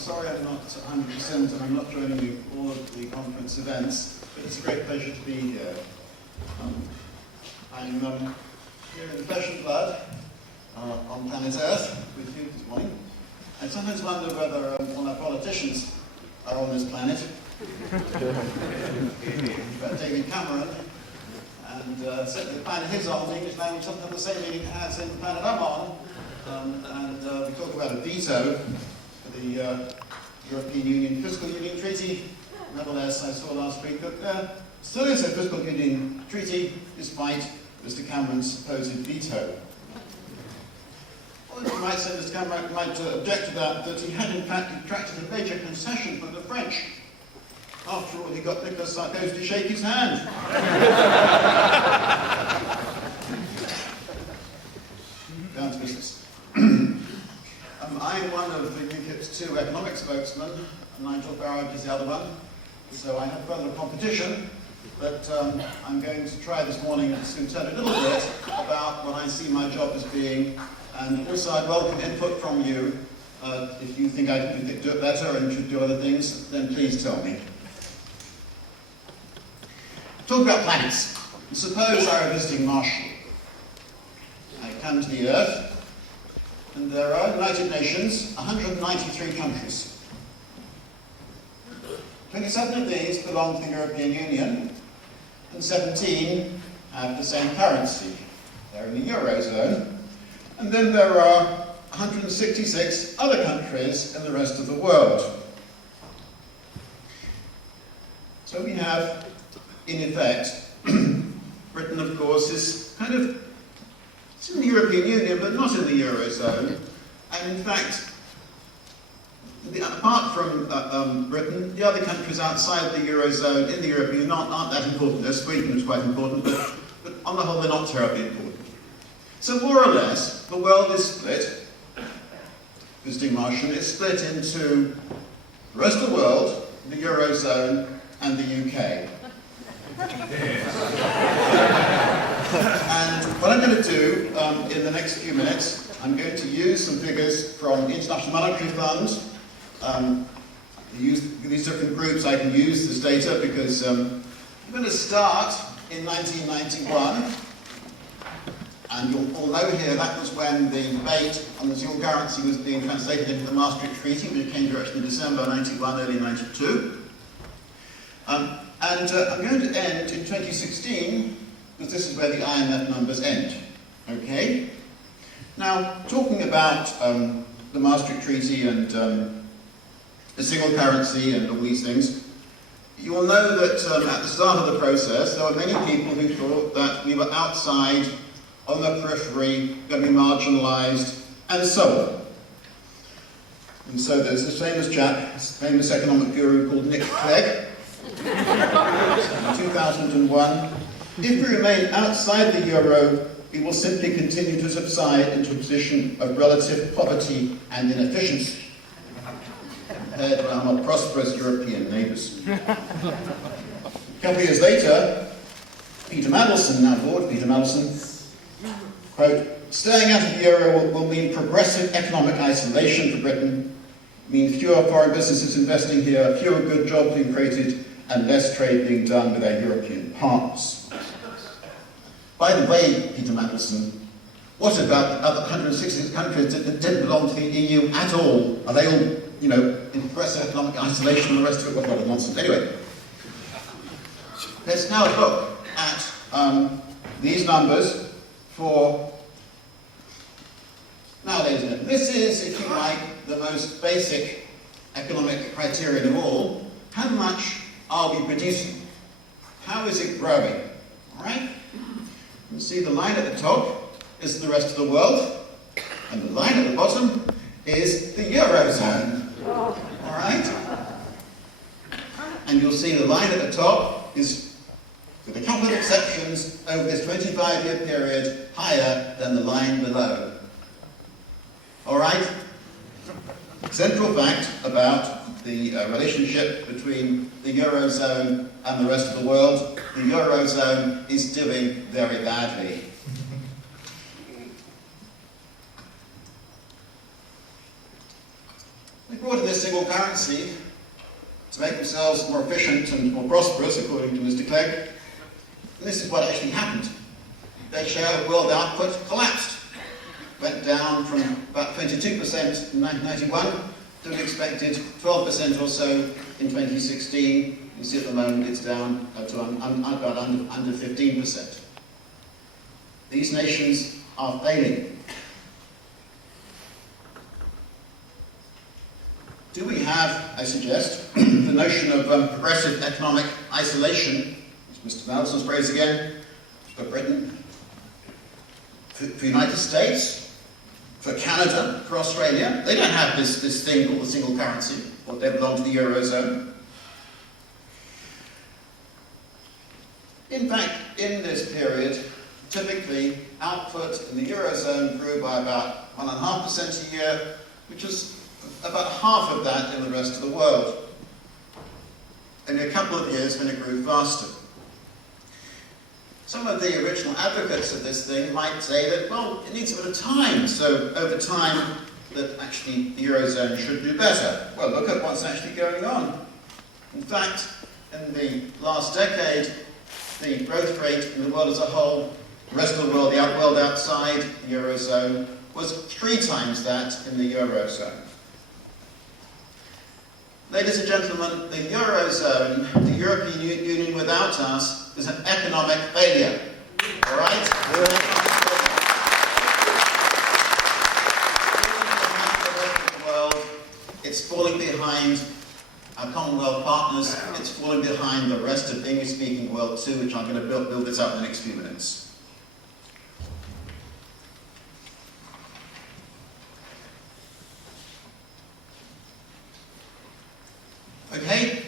sorry I'm not 100% and I'm not joining you for all of the conference events, but it's a great pleasure to be here. I'm here in the flesh and blood on planet Earth with you this morning. I sometimes wonder whether all our politicians are on this planet. But David Cameron, and certainly the planet he's on, the English language doesn't have the same meaning as in the planet I'm on. We talk about a veto for the European Union Fiscal Union Treaty. Nevertheless, I saw last week that there still is a Fiscal Union Treaty despite Mr. Cameron's supposed veto. Well, you might say Mr. Cameron might object to that he had in fact extracted a major concession from the French. After all, he got Nicolas Sarkozy to shake his hand. Down to business. I'm one of the UKIP's two economic spokesmen, and Nigel Farage is the other one. So I have further competition, but I'm going to try this morning to turn a little bit about what I see my job as being, and also I'd welcome input from you. If you think I can do it better and should do other things, then please tell me. Talk about planets. Suppose I were visiting Marshall. I come to the Earth, and there are United Nations, 193 countries. 27 of these belong to the European Union, and 17 have the same currency. They're in the Eurozone. And then there are 166 other countries in the rest of the world. So we have, in effect, Britain, of course, is kind of, it's in the European Union, but not in the Eurozone. And in fact, apart from Britain, the other countries outside the Eurozone, in the European Union, aren't that important. Sweden is quite important, but on the whole, they're not terribly important. So more or less, the world is split. Visiting Martian is split into the rest of the world, the Eurozone, and the UK. And what I'm going to do in the next few minutes, I'm going to use some figures from the International Monetary Fund. These different groups, I can use this data because I'm going to start in 1991. And you'll all know here that was when the debate on the single currency was being translated into the Maastricht Treaty, which came to in December 91, early 92. I'm going to end in 2016, because this is where the IMF numbers end. Okay? Now, talking about the Maastricht Treaty and the single currency and all these things, you will know that at the start of the process, there were many people who thought that we were outside, on the periphery, going to be marginalised, and so on. And so there's this famous chap, this famous economic guru called Nick Clegg, in 2001, if we remain outside the euro, we will simply continue to subside into a position of relative poverty and inefficiency compared to our more prosperous European neighbours. A couple of years later, Peter Mandelson, now board, Peter Mandelson, quote, staying out of the euro will mean progressive economic isolation for Britain, mean fewer foreign businesses investing here, fewer good jobs being created, and less trade being done with our European partners. By the way, Peter Mandelson, what about the other 166 countries that didn't belong to the EU at all? Are they all, in progressive economic isolation and the rest of it? What a lot of nonsense. Anyway, let's now look at these numbers for, now ladies and gentlemen, this is, if you like, the most basic economic criterion of all. How much are we producing? How is it growing? All right? You see the line at the top is the rest of the world, and the line at the bottom is the Eurozone. All right? And you'll see the line at the top is, with a couple of exceptions, over this 25-year period, higher than the line below. All right? Central fact about the relationship between the Eurozone and the rest of the world, the Eurozone is doing very badly. brought in this single currency to make themselves more efficient and more prosperous, according to Mr. Clegg. And this is what actually happened. Their share of world output collapsed. Went down from about 22% in 1991 to an expected 12% or so in 2016. You see at the moment it's down to about under 15%. These nations are failing. Do we have, I suggest, the notion of progressive economic isolation, which Mr. Nelson's phrase again, for Britain, for the United States, for Canada, for Australia? They don't have this thing called the single currency, or they belong to the Eurozone. In fact, in this period, typically output in the Eurozone grew by about 1.5% a year, which is about half of that in the rest of the world. Only a couple of years when it grew faster. Some of the original advocates of this thing might say that, well, it needs a bit of time, so over time that actually the Eurozone should do better. Well, look at what's actually going on. In fact, in the last decade, the growth rate in the world as a whole, the rest of the world, the world outside the Eurozone, was 3 times that in the Eurozone. Ladies and gentlemen, the Eurozone, the European Union without us, is an economic failure. All right? It's falling behind our Commonwealth partners. It's falling behind the rest of the English-speaking world too, which I'm going to build this up in the next few minutes. Okay?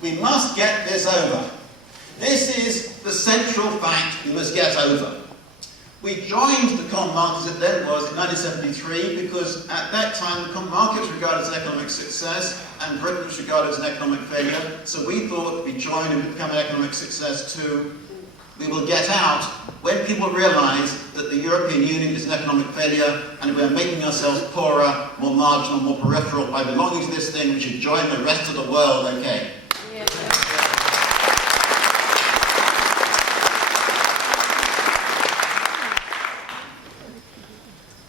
We must get this over. This is the central fact we must get over. We joined the common market as it then was in 1973 because at that time the common market was regarded as an economic success and Britain was regarded as an economic failure. So we thought we joined and become an economic success too. We will get out when people realise that the European Union is an economic failure and we're making ourselves poorer, more marginal, more peripheral by belonging to this thing. We should join the rest of the world, okay? Yeah.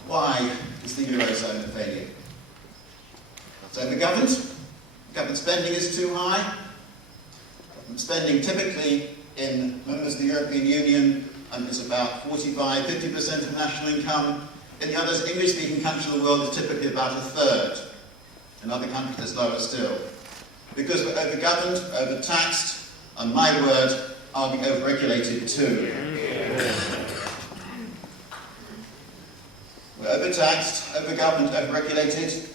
Why is the Eurozone a failure? It's overgoverned. Government spending is too high. Government spending typically in members of the European Union is about 45–50% of national income. In the other English-speaking countries of the world, it's typically about 1/3. In other countries, it's lower still. Because we're overgoverned, overtaxed, and my word, are we overregulated too? We're overtaxed, overgoverned, overregulated,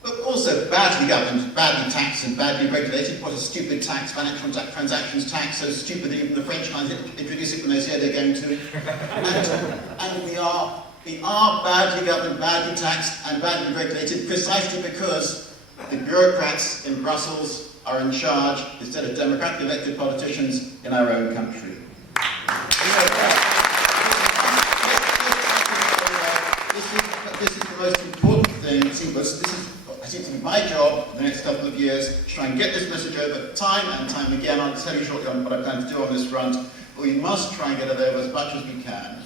but also badly governed, badly taxed and badly regulated. What a stupid tax, financial transactions tax, so stupid even the French can't introduce it when they say they're going to. And we are badly governed, badly taxed and badly regulated precisely because the bureaucrats in Brussels are in charge instead of democratically elected politicians in our own country. This is the most important thing. I think to be my job in the next couple of years to try and get this message over time and time again. I'll tell you shortly on what I plan to do on this front, but we must try and get it over as much as we can.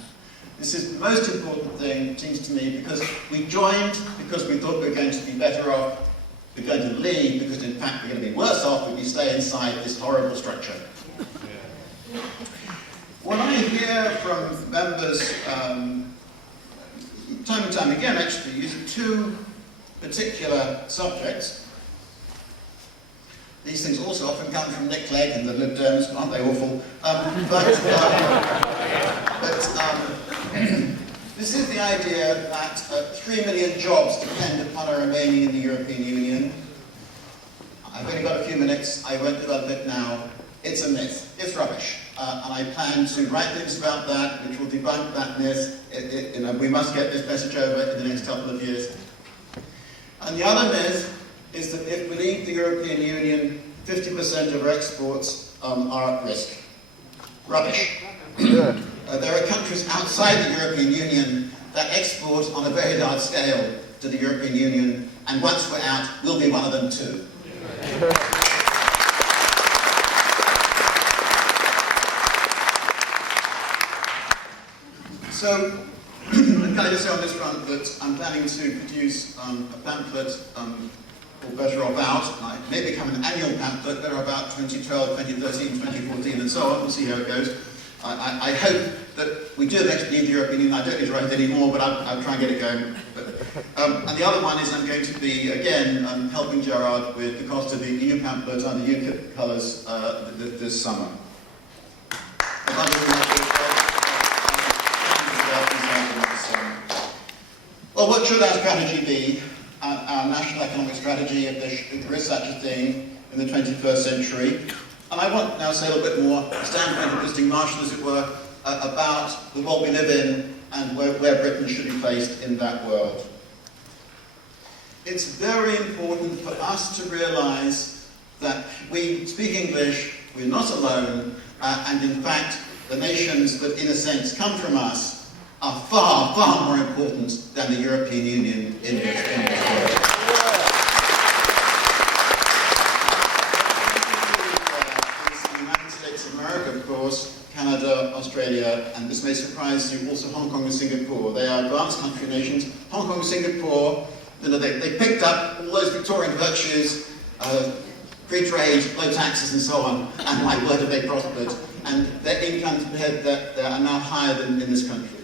This is the most important thing, it seems to me, because we joined because we thought we were going to be better off. We're going to leave because, in fact, we're going to be worse off if we stay inside this horrible structure. When I hear from members, time and time again, actually, using 2 particular subjects. These things also often come from Nick Clegg and the Lib Dems, aren't they awful? This is the idea that 3 million jobs depend upon our remaining in the European Union. I've only got a few minutes, I won't develop it now. It's a myth, it's rubbish. And I plan to write things about that which will debunk that myth. We must get this message over in the next couple of years. And the other myth is that if we leave the European Union, 50% of our exports are at risk. Rubbish. There are countries outside the European Union that export on a very large scale to the European Union, and once we're out, we'll be one of them too. So, can I just say on this front that I'm planning to produce a pamphlet called Better Off Out. It may become an annual pamphlet, Better Off Out 2012, 2013, 2014, and so on. We'll see how it goes. I hope that we do eventually leave the European Union. I don't need to write it anymore, but I'll try and get it going. And the other one is I'm going to be, again, helping Gerard with the cost of the EU pamphlet under UKIP colours this summer. Well, what should our strategy be? Our national economic strategy, if there is such a thing in the 21st century. And I want now to say a little bit more, a standpoint of visiting Marshall, as it were, about the world we live in and where Britain should be placed in that world. It's very important for us to realise that we speak English, we're not alone, and in fact, the nations that, in a sense, come from us are far, far more important than the European Union in this world. The United States of America, of course, Canada, Australia, and this may surprise you, also Hong Kong and Singapore. They are advanced country nations. Hong Kong and Singapore, they picked up all those Victorian virtues, free trade, low taxes, and so on, and my word, have they prospered. And their incomes per head are now higher than in this country.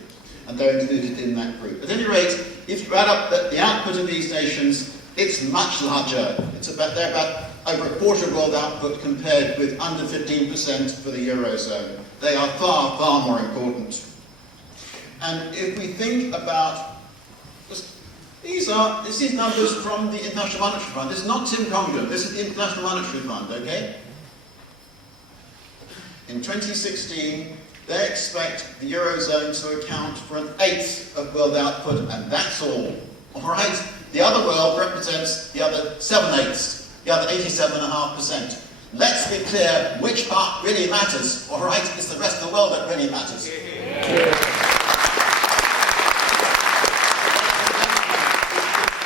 And they're included in that group. At any rate, if you add up the output of these nations, it's much larger. They're about over a quarter of world output compared with under 15% for the Eurozone. They are far, far more important. And if we think about, these is numbers from the International Monetary Fund. This is not Tim Congdon, this is the International Monetary Fund, okay? In 2016, they expect the Eurozone to account for 1/8 of world output, and that's all. All right? The other world represents the other 7/8, the other 87.5%. Let's be clear which part really matters. All right? It's the rest of the world that really matters.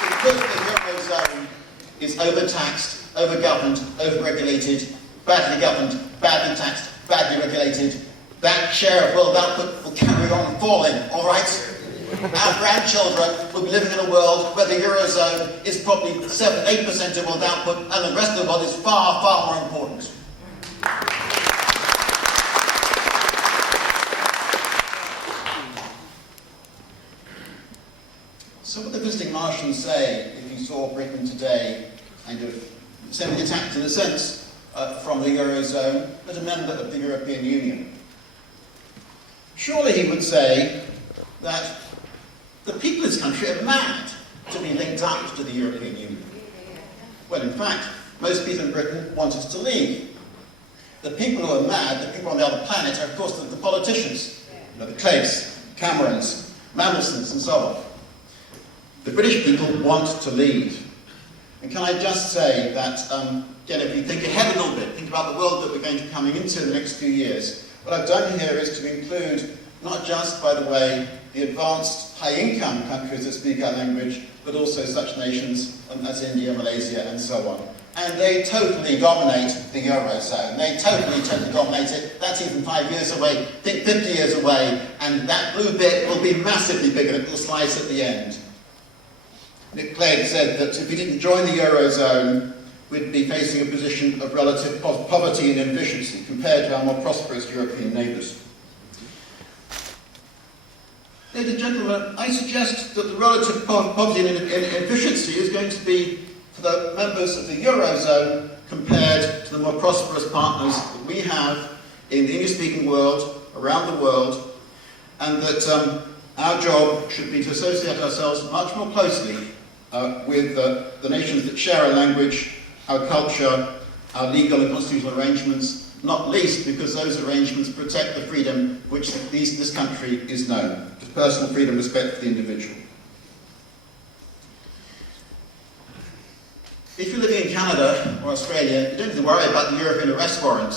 Because the Eurozone is overtaxed, overgoverned, overregulated, badly governed, badly taxed, badly regulated, that share of world output will carry on falling, all right? Our grandchildren will be living in a world where the Eurozone is probably 7-8% of world output, and the rest of the world is far, far more important. So what the visiting Martians say, if you saw Britain today, kind of semi-detached in a sense from the Eurozone, but a member of the European Union. Surely he would say that the people of this country are mad to be linked up to the European Union. Well, in fact, most people in Britain want us to leave. The people who are mad, the people on the other planet, are of course the politicians. You know, the Clays, Camerons, Mandelsons, and so on. The British people want to leave. And can I just say that, again, if you think ahead a little bit, think about the world that we're going to be coming into in the next few years, what I've done here is to include not just, by the way, the advanced high-income countries that speak our language, but also such nations as India, Malaysia, and so on. And they totally dominate the Eurozone. They totally dominate it. That's even 5 years away, think 50 years away, and that blue bit will be massively bigger. It will slice at the end. Nick Clegg said that if we didn't join the Eurozone, we'd be facing a position of relative poverty and inefficiency compared to our more prosperous European neighbours. Ladies and gentlemen, I suggest that the relative poverty and inefficiency is going to be for the members of the Eurozone compared to the more prosperous partners that we have in the English-speaking world, around the world, and that our job should be to associate ourselves much more closely with the nations that share our language, our culture, our legal and constitutional arrangements, not least because those arrangements protect the freedom which this country is known, personal freedom, respect for the individual. If you're living in Canada or Australia, you don't have to worry about the European arrest warrant,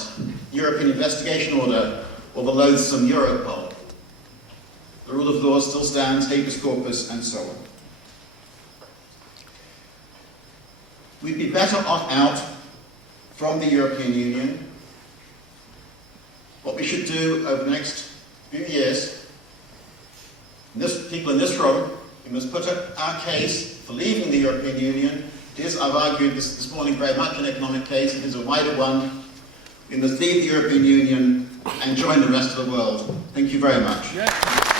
European investigation order, or the loathsome Europol. The rule of law still stands, habeas corpus, and so on. we'd be better off out from the European Union. What we should do over the next few years, people in this room, we must put up our case for leaving the European Union. It is, I've argued this morning, very much an economic case. It is a wider one. We must leave the European Union and join the rest of the world. Thank you very much. Yeah.